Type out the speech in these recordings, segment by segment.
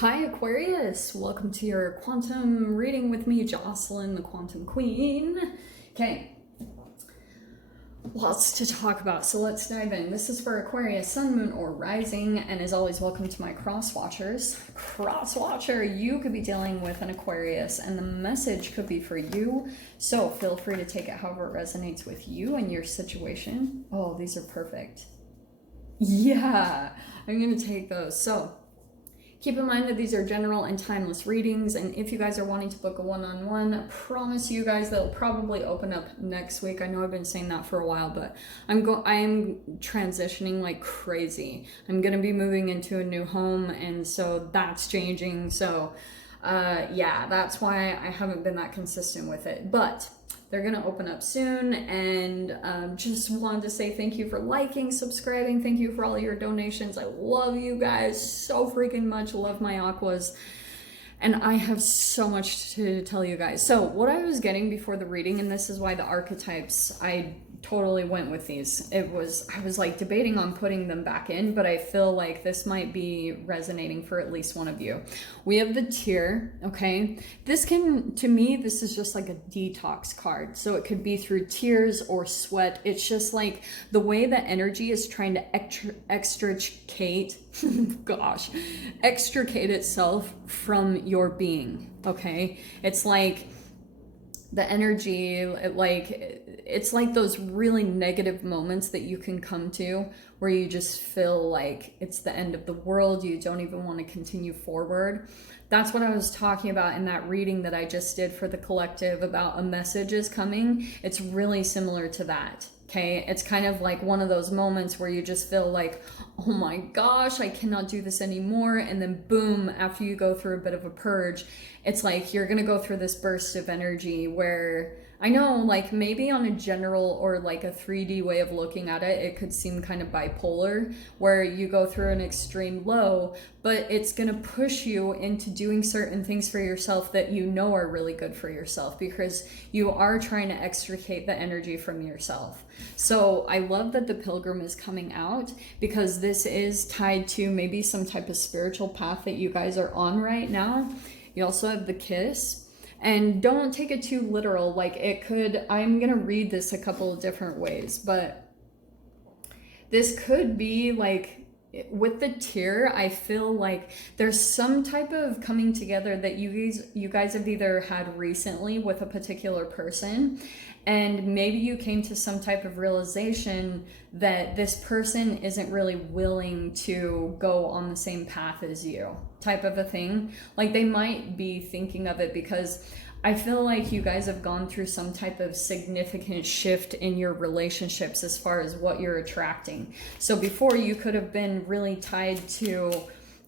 Hi Aquarius, welcome to your quantum reading with me, Jocelyn, the Quantum Queen. Okay, lots to talk about, so let's dive in. This is for Aquarius, Sun, Moon, or Rising, and as always, welcome to my cross watchers. Cross watcher, you could be dealing with an Aquarius, and the message could be for you, so feel free to take it however it resonates with you and your situation. Oh, these are perfect. Yeah, I'm gonna take those. So keep in mind that these are general and timeless readings, and if you guys are wanting to book a one-on-one, I promise you guys they'll probably open up next week. I know I've been saying that for a while, but I am transitioning like crazy. I'm gonna be moving into a new home, and so that's changing. So yeah, that's why I haven't been that consistent with it, but they're going to open up soon, and just wanted to say thank you for liking, subscribing. Thank you for all your donations. I love you guys so freaking much. Love my aquas. And I have so much to tell you guys. So what I was getting before the reading, and this is why the archetypes, I totally went with these. I was like debating on putting them back in, but I feel like this might be resonating for at least one of you. We have the tear, okay? This can, to me, this is just like a detox card. So it could be through tears or sweat. It's just like the way that energy is trying to extricate, gosh, extricate itself from your being, okay? It's like the energy, it's like those really negative moments that you can come to where you just feel like it's the end of the world. You don't even want to continue forward. That's what I was talking about in that reading that I just did for the collective about a message is coming. It's really similar to that. Okay, it's kind of like one of those moments where you just feel like, oh my gosh, I cannot do this anymore. And then boom, after you go through a bit of a purge, it's like you're gonna go through this burst of energy where I know, like maybe on a general or like a 3D way of looking at it, it could seem kind of bipolar, where you go through an extreme low, but it's gonna push you into doing certain things for yourself that you know are really good for yourself because you are trying to extricate the energy from yourself. So I love that the pilgrim is coming out because this is tied to maybe some type of spiritual path that you guys are on right now. You also have the kiss. And don't take it too literal. Like it could, I'm going to read this a couple of different ways, but this could be like with the tear, I feel like there's some type of coming together that you guys have either had recently with a particular person, and maybe you came to some type of realization that this person isn't really willing to go on the same path as you, type of a thing. Like they might be thinking of it because I feel like you guys have gone through some type of significant shift in your relationships as far as what you're attracting. So before you could have been really tied to,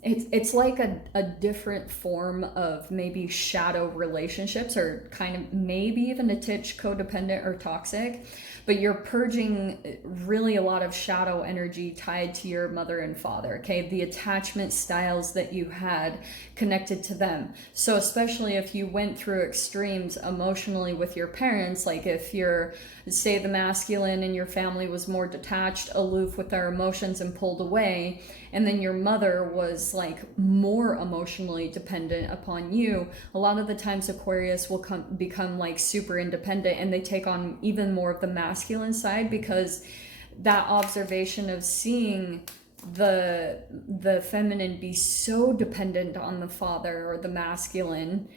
it's like a different form of maybe shadow relationships, or kind of maybe even a titch codependent or toxic, but you're purging really a lot of shadow energy tied to your mother and father, okay? The attachment styles that you had connected to them. So especially if you went through extremes emotionally with your parents, like if you're, say the masculine in your family was more detached, aloof with their emotions and pulled away, and then your mother was like more emotionally dependent upon you, a lot of the times Aquarius will become like super independent, and they take on even more of the masculine side because that observation of seeing the feminine be so dependent on the father or the masculine.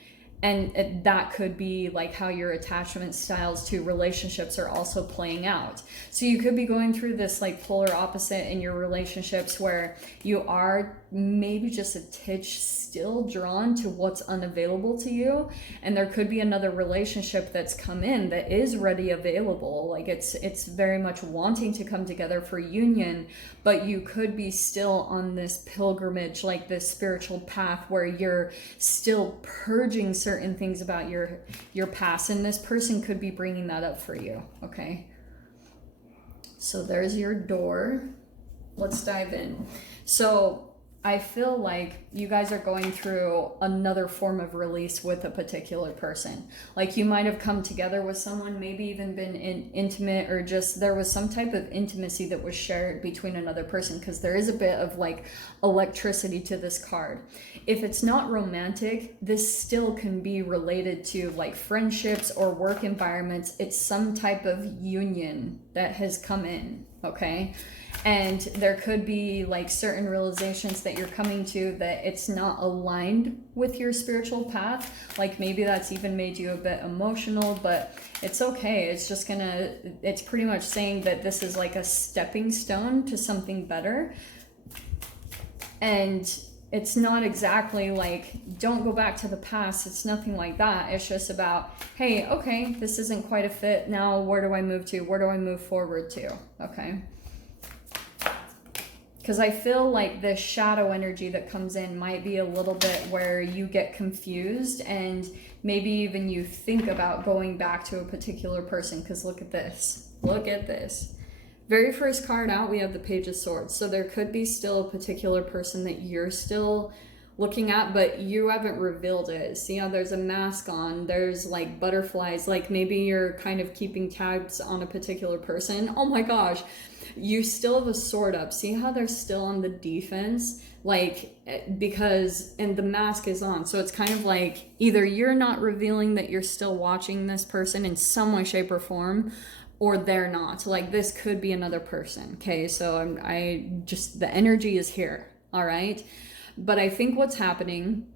And that could be like how your attachment styles to relationships are also playing out. So you could be going through this like polar opposite in your relationships where you are maybe just a titch still drawn to what's unavailable to you. And there could be another relationship that's come in that is ready available. Like it's very much wanting to come together for union, but you could be still on this pilgrimage, like this spiritual path where you're still purging certain things about your past, and this person could be bringing that up for you, okay? So there's your door. Let's dive in. So I feel like you guys are going through another form of release with a particular person. Like you might have come together with someone, maybe even been intimate, or just there was some type of intimacy that was shared between another person, because there is a bit of like electricity to this card. If it's not romantic, this still can be related to like friendships or work environments. It's some type of union that has come in, okay? And there could be like certain realizations that you're coming to that it's not aligned with your spiritual path. Like maybe that's even made you a bit emotional, but it's okay. It's just it's pretty much saying that this is like a stepping stone to something better. And it's not exactly like, don't go back to the past. It's nothing like that. It's just about, hey, okay, this isn't quite a fit. Now, where do I move to? Where do I move forward to? Okay. Because I feel like this shadow energy that comes in might be a little bit where you get confused, and maybe even you think about going back to a particular person. Because look at this. Look at this. Very first card out, we have the Page of Swords. So there could be still a particular person that you're still looking at, but you haven't revealed it. See how there's a mask on, there's like butterflies, like maybe you're kind of keeping tabs on a particular person. Oh my gosh, you still have a sword up. See how they're still on the defense? Like, because, and the mask is on. So it's kind of like either you're not revealing that you're still watching this person in some way, shape, or form, or they're not. Like this could be another person. Okay, so I just, the energy is here. All right. But I think what's happening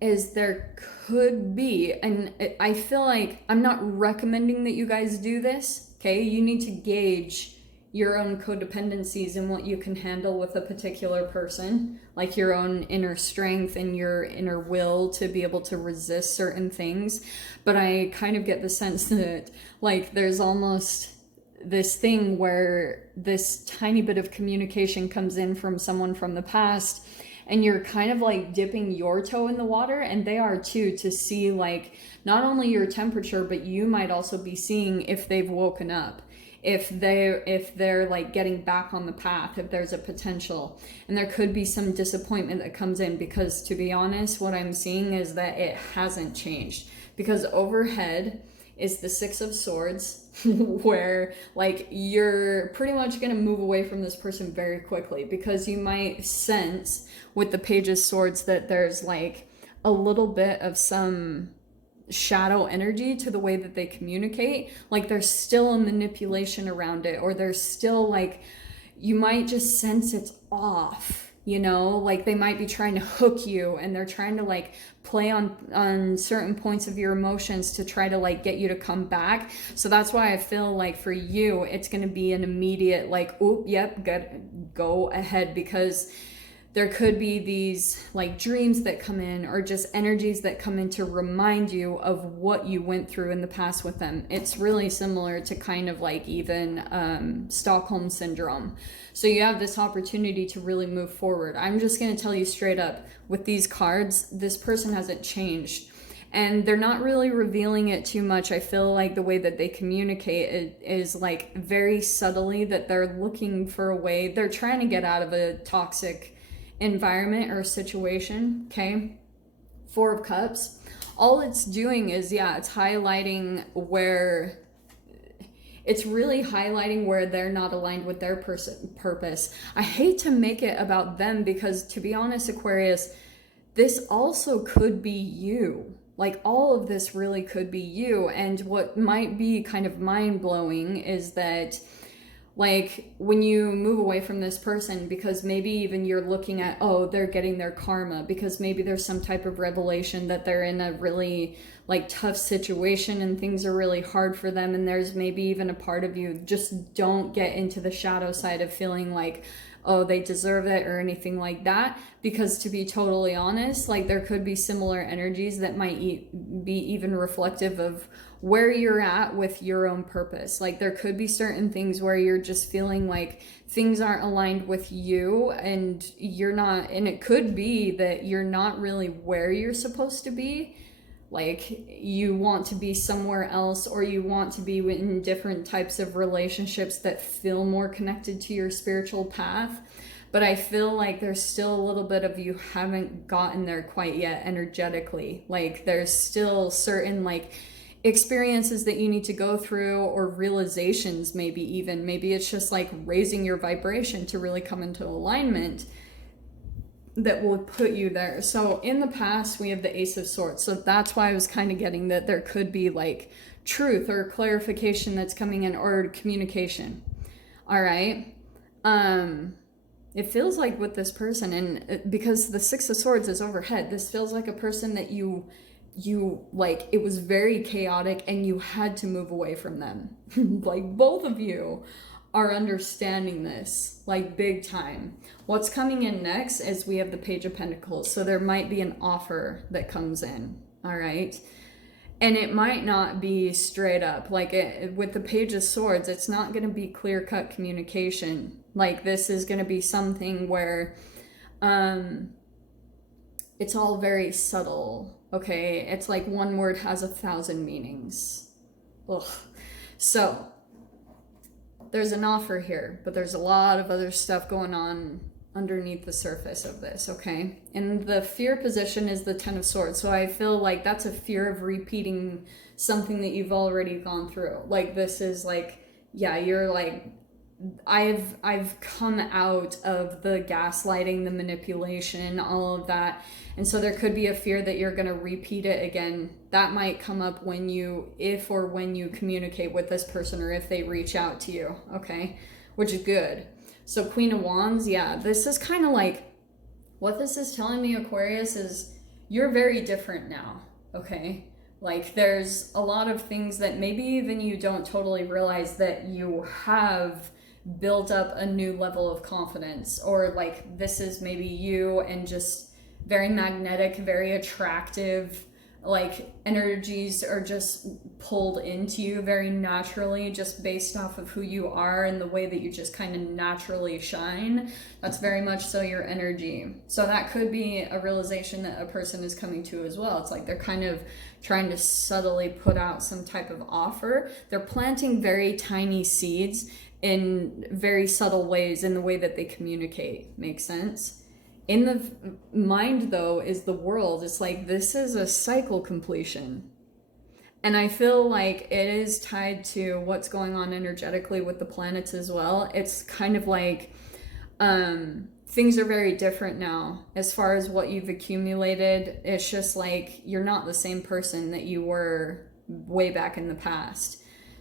is there could be, and I feel like I'm not recommending that you guys do this. Okay, you need to gauge your own codependencies and what you can handle with a particular person, like your own inner strength and your inner will to be able to resist certain things. But I kind of get the sense that like there's almost this thing where this tiny bit of communication comes in from someone from the past, and you're kind of like dipping your toe in the water, and they are too, to see like not only your temperature, but you might also be seeing if they've woken up, if they're like getting back on the path, if there's a potential. And there could be some disappointment that comes in, because to be honest, what I'm seeing is that it hasn't changed, because overhead is the Six of Swords, where like you're pretty much going to move away from this person very quickly, because you might sense with the Page of Swords that there's like a little bit of some shadow energy to the way that they communicate. Like there's still a manipulation around it, or there's still like, you might just sense it's off. You know, like they might be trying to hook you, and they're trying to like play on certain points of your emotions to try to like get you to come back. So that's why I feel like for you, it's going to be an immediate like, oh, yep, good, go ahead, because there could be these like dreams that come in, or just energies that come in to remind you of what you went through in the past with them. It's really similar to kind of like even Stockholm Syndrome. So you have this opportunity to really move forward. I'm just going to tell you straight up, with these cards, this person hasn't changed. And they're not really revealing it too much. I feel like the way that they communicate is like very subtly, that they're looking for a way, they're trying to get out of a toxic environment or situation. Okay, Four of Cups, all it's doing is, yeah, it's highlighting where, it's really highlighting where they're not aligned with their purpose. I hate to make it about them, because to be honest, Aquarius, this also could be you. Like all of this really could be you. And what might be kind of mind-blowing is that like when you move away from this person, because maybe even you're looking at, oh, they're getting their karma, because maybe there's some type of revelation that they're in a really like tough situation and things are really hard for them, and there's maybe even a part of you, just don't get into the shadow side of feeling like, oh, they deserve it or anything like that. Because to be totally honest, like there could be similar energies that might be even reflective of where you're at with your own purpose. Like there could be certain things where you're just feeling like things aren't aligned with you, and you're not, and it could be that you're not really where you're supposed to be. Like you want to be somewhere else, or you want to be in different types of relationships that feel more connected to your spiritual path. but I feel like there's still a little bit of you haven't gotten there quite yet energetically. Like there's still certain like experiences that you need to go through, or realizations, maybe it's just like raising your vibration to really come into alignment that will put you there. So in the past we have the Ace of Swords, so that's why I was kind of getting that there could be like truth or clarification that's coming in, or communication. All right. It feels like with this person, and because the Six of Swords is overhead, this feels like a person that you like, it was very chaotic and you had to move away from them. Like both of you are understanding this like big time. What's coming in next is we have the Page of Pentacles. So there might be an offer that comes in. All right. And it might not be straight up like with the Page of Swords. It's not going to be clear-cut communication. Like this is going to be something where it's all very subtle. Okay, it's like one word has 1,000 meanings. Ugh. So there's an offer here, but there's a lot of other stuff going on underneath the surface of this, okay? And the fear position is the Ten of Swords. So I feel like that's a fear of repeating something that you've already gone through. Like this is like, yeah, you're like, I've come out of the gaslighting, the manipulation, all of that. And so there could be a fear that you're going to repeat it again. That might come up when you communicate with this person, or if they reach out to you, okay? Which is good. So Queen of Wands, yeah, this is kind of like, what this is telling me, Aquarius, is you're very different now, okay? Like there's a lot of things that maybe even you don't totally realize that you have built up a new level of confidence, or like this is maybe you and just very magnetic, very attractive, like energies are just pulled into you very naturally, just based off of who you are and the way that you just kind of naturally shine. That's very much so your energy. So that could be a realization that a person is coming to as well. It's like they're kind of trying to subtly put out some type of offer. They're planting very tiny seeds in very subtle ways in the way that they communicate. Makes sense? In the mind, though, is the World. It's like this is a cycle completion. And I feel like it is tied to what's going on energetically with the planets as well. It's kind of like things are very different now as far as what you've accumulated. It's just like you're not the same person that you were way back in the past.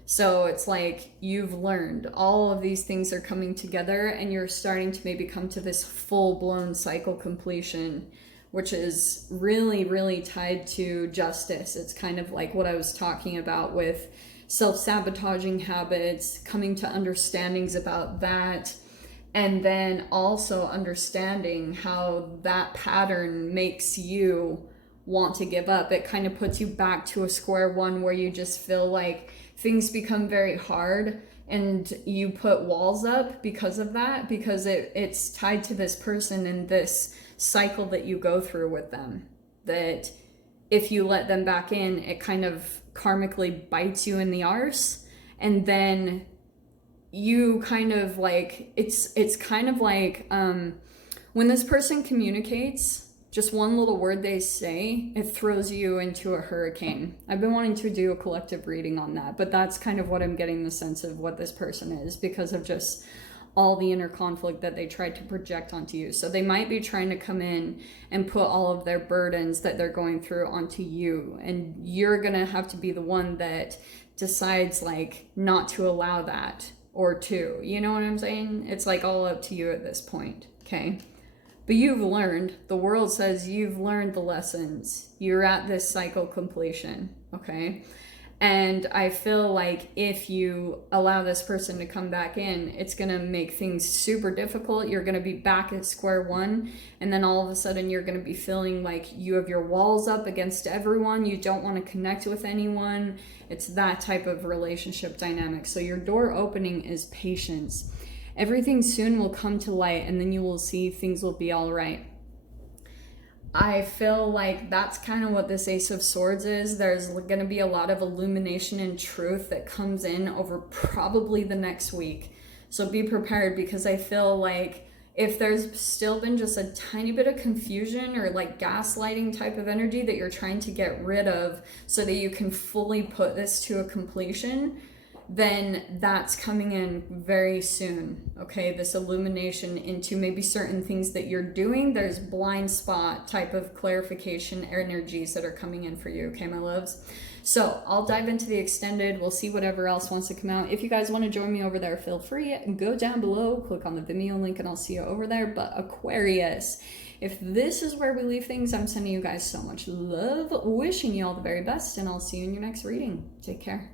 So it's like you've learned all of these things are coming together, and you're starting to maybe come to this full-blown cycle completion, which is really, really tied to justice. It's kind of like what I was talking about with self-sabotaging habits, coming to understandings about that, and then also understanding how that pattern makes you want to give up. It kind of puts you back to a square one where you just feel like things become very hard and you put walls up because of that, because it's tied to this person and this cycle that you go through with them, that if you let them back in, it kind of karmically bites you in the arse. And then you kind of like, it's kind of like when this person communicates, just one little word they say, it throws you into a hurricane. I've been wanting to do a collective reading on that, but that's kind of what I'm getting the sense of what this person is, because of just all the inner conflict that they tried to project onto you. So they might be trying to come in and put all of their burdens that they're going through onto you, and you're gonna have to be the one that decides like not to allow that, or to, you know what I'm saying? It's like all up to you at this point, okay? But you've learned, the World says you've learned the lessons. You're at this cycle completion, okay? And I feel like if you allow this person to come back in, it's gonna make things super difficult. You're gonna be back at square one, and then all of a sudden you're gonna be feeling like you have your walls up against everyone. You don't wanna connect with anyone. It's that type of relationship dynamic. So your door opening is patience. Everything soon will come to light, and then you will see things will be all right. I feel like that's kind of what this Ace of Swords is. There's going to be a lot of illumination and truth that comes in over probably the next week. So be prepared, because I feel like If there's still been just a tiny bit of confusion or like gaslighting type of energy that you're trying to get rid of so that you can fully put this to a completion, then that's coming in very soon, okay? This illumination into maybe certain things that you're doing. There's blind spot type of clarification energies that are coming in for you, okay, my loves? So I'll dive into the extended. We'll see whatever else wants to come out. If you guys want to join me over there, feel free. Go down below, click on the Vimeo link, and I'll see you over there. But Aquarius, if this is where we leave things, I'm sending you guys so much love, wishing you all the very best, and I'll see you in your next reading. Take care.